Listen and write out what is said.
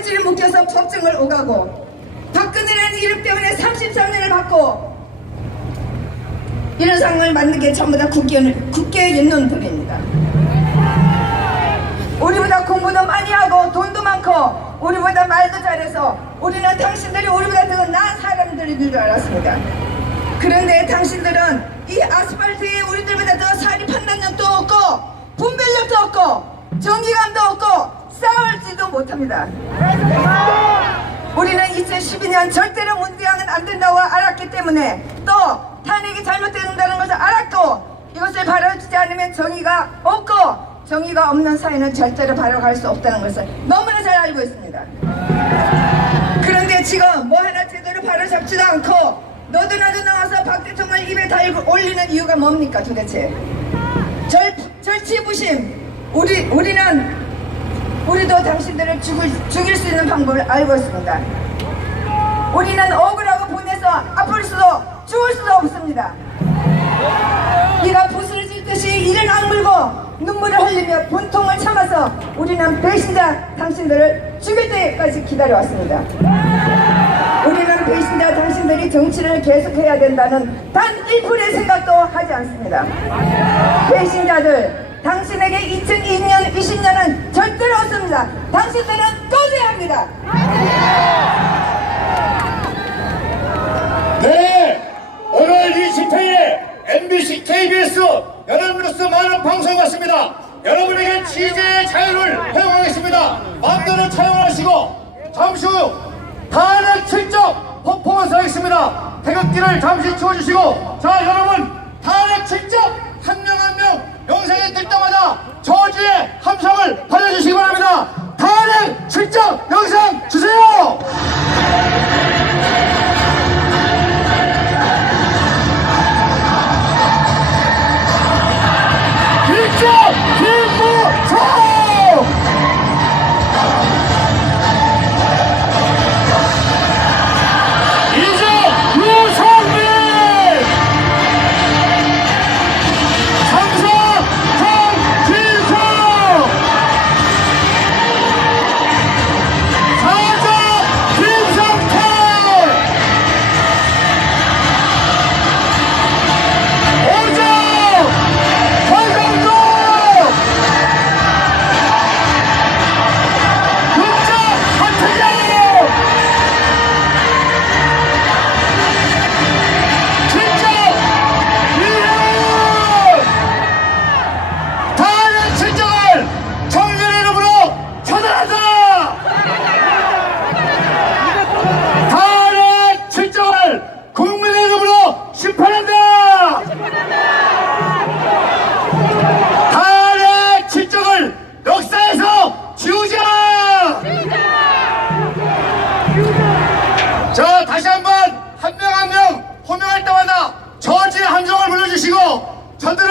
바가지를 묶여서 법정을 오가고 박근혜라는 이름 때문에 33년을 받고 이런 상황을 만든 게 전부 다 국회, 국회에 있는 분입니다. 우리보다 공부도 많이 하고 돈도 많고 우리보다 말도 잘해서 우리는 당신들이 우리보다 더 나은 사람들인 줄 알았습니다. 그런데 당신들은 이 아스팔트에 우리들보다 더 사리 판단력도 없고 분별력도 없고 정기감도 못합니다. 우리는 2012년 절대로 문대항은 안 된다고 알았기 때문에 또 탄핵이 잘못된다는 것을 알았고 이것을 바로주지 않으면 정의가 없고 정의가 없는 사회는 절대로 바로갈 수 없다는 것을 너무나 잘 알고 있습니다. 그런데 지금 뭐 하나 제대로 바로잡지도 않고 너도 나도 나와서 박 대통령을 입에 달고 올리는 이유가 뭡니까 도대체? 절, 절치부심 우리, 우리는 우리도 당신들을 죽을, 죽일 수 있는 방법을 알고 있습니다. 우리는 억울하고 보내서 아플 수도 죽을 수도 없습니다. 네가 부스러질 듯이 이를 악물고 눈물을 흘리며 분통을 참아서 우리는 배신자 당신들을 죽일 때까지 기다려왔습니다. 우리는 배신자 당신들이 정치를 계속해야 된다는 단 1%의 생각도 하지 않습니다. 배신자들, 당신에게 2002년, 20년은 절대로 없습니다. 당신들은 꺼져야 합니다. 네, 오늘 20회에 MBC, KBS 여러분으로서 많은 방송 왔습니다. 여러분에게 취재의 자유를 허용하겠습니다. 마음대로 촬영하시고 잠시 후 탄핵 실적 퍼포먼스 하겠습니다. 태극기를 잠시 치워주시고 자 여러분 탄핵 실적 영상에 뜰 때마다 저주의 함성을 발려주시기 바랍니다. 탄핵 실적 영상 주세요. 일점 저들을